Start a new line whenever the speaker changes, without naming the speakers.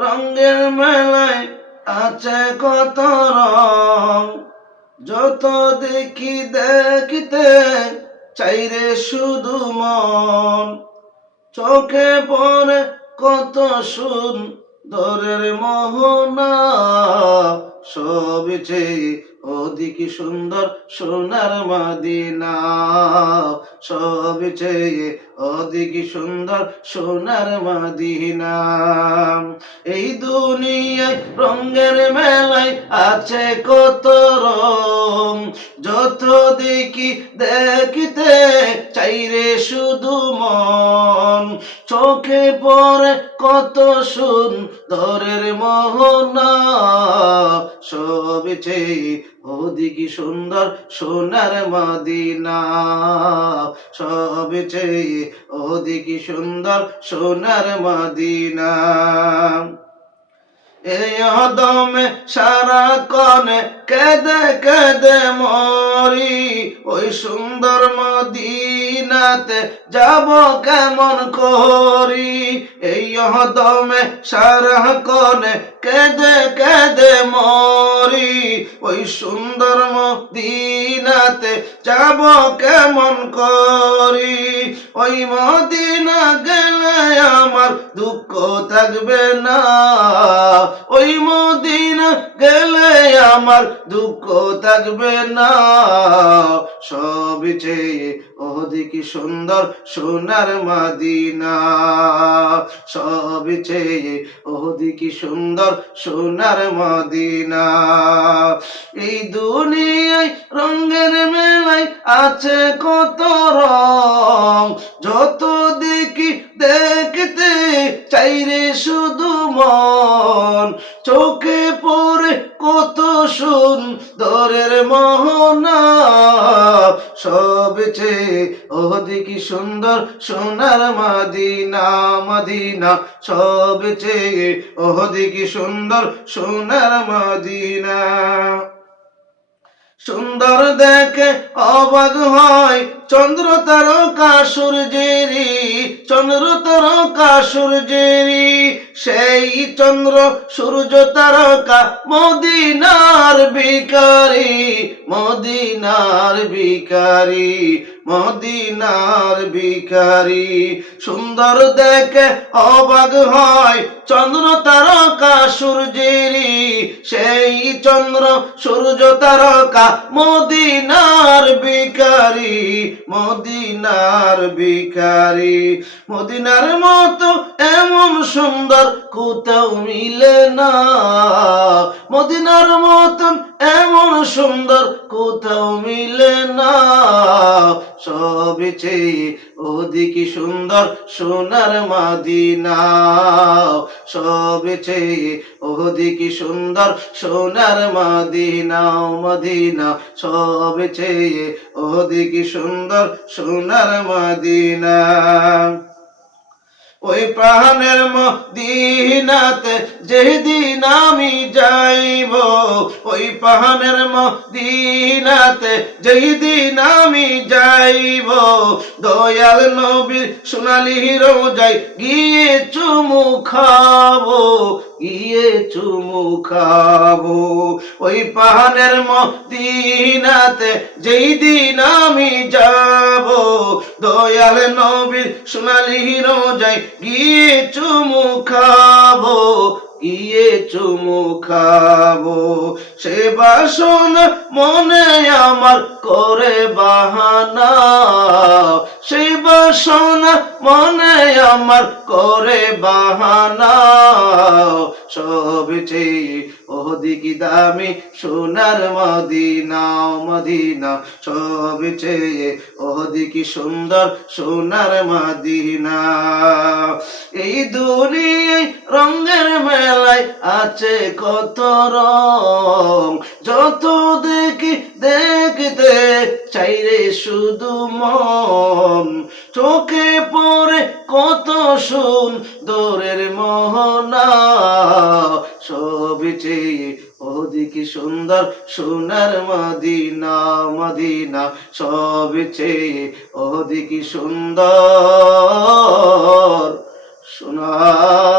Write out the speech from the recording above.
রঙের মেলায় আছে কত রং। যত দেখি দেখিতে চাইরে শুধু মন। চোখে পরে কত শুন দরের মোহনা সব চেয়ে অধিক সুন্দর সোনার মাদিনা। সব চেয়ে অধিক সুন্দর সোনার মাদিনা। এই দুনিয়ায় রঙের মেলায় আছে কত রং, যত দেখি দেখিতে চাইরে শুধু মন। চোখে পড়ে কত সুন্দরের মোহনা। সব চেয়ে অধিক সুন্দর সোনার মদিনা। সব চেয়ে অধিক সুন্দর সোনার মদিনা। এই অদমে সারা কনে কেদে কেদে মরি। ওই সুন্দর মদিনাতে যাব কেমন করি? এই অহদমে সারা কনে কেদে কেদে মরি। ওই সুন্দর মদিনাতে যাব কেমন করি? ওই মদিনা গেলে আমার দুঃখ থাকবে না। ওই মদিনা গেলে আমার দুঃখ থাকবে না। সব চেয়ে অধিক সুন্দর সোনার মদিনা। সব চেয়ে অধিক সুন্দর সোনার মদিনা। এই দুনিয়ায় রঙের মেলায় আছে কত রং। যত দেখি দেখতে চাইরে শুধু মন। চোখে পড়ে কত সুন্দরের মোহনা সব চেয়ে অধিক সুন্দর সোনার মাদিনা মাদিনা সব চেয়ে অধিক সুন্দর সোনার মাদিনা। সুন্দর দেখে অবাক হয়। চন্দ্র তারকা সূর্যেরি চন্দ্র তারকা সূর্যেরি সেই চন্দ্র সূর্য তারকা মদিনার বিকারী মদিনার বিকারি মদিনার বিকারি সুন্দর দেখে অবাক হয় চন্দ্র তারকা সূর্যেরি সেই চন্দ্র, সূর্য তারকা মদিনার বিকারি মদিনার বিকারি মদিনার মতো এমন সুন্দর কোথাও মিলে না। মদিনার মতন এমন সুন্দর কোথাও মিলে না। সব চেয়ে অধিক সুন্দর সোনার মাদিনা। সব চেয়ে অধিক সুন্দর সোনার মাদিনা, মদিনা। সব চেয়ে অধিক সুন্দর সোনার মাদিনা। ওই প্রাণের মদিনাতে যেদিন আমি যাইব, ওই পাহানের মদিনাতে যেই দিন আমি যাইব, দয়াল নবীর সোনালি রোজাই গিয়ে চুমু খাব, গিয়ে চুমু খাব। ওই পাহানের মদিনাতে যেই দিন আমি যাব, দয়াল নবীর সোনালি হিরো রোজাই গিয়ে চুমু খাব। গিয়ে চুমু খাব। সে বাসন মনে আমার করে বাহানা। সে বাসন মনে আমার করে বাহানা। সব চেয়ে অধিক দামি সোনার মদিনা মদিনা। সব চেয়ে অধিক সুন্দর সোনার মদিনা। এই দুনিয়ায় রঙের মেলায় আছে কত রং, যত দেখি দেখতে চাইরে শুধু মন। চোখে পড়ে কত সুন্দরের মোহনা। সব চেয়ে অধিক সুন্দর সোনার মদিনা মদিনা। সব চেয়ে অধিক সুন্দর সোনার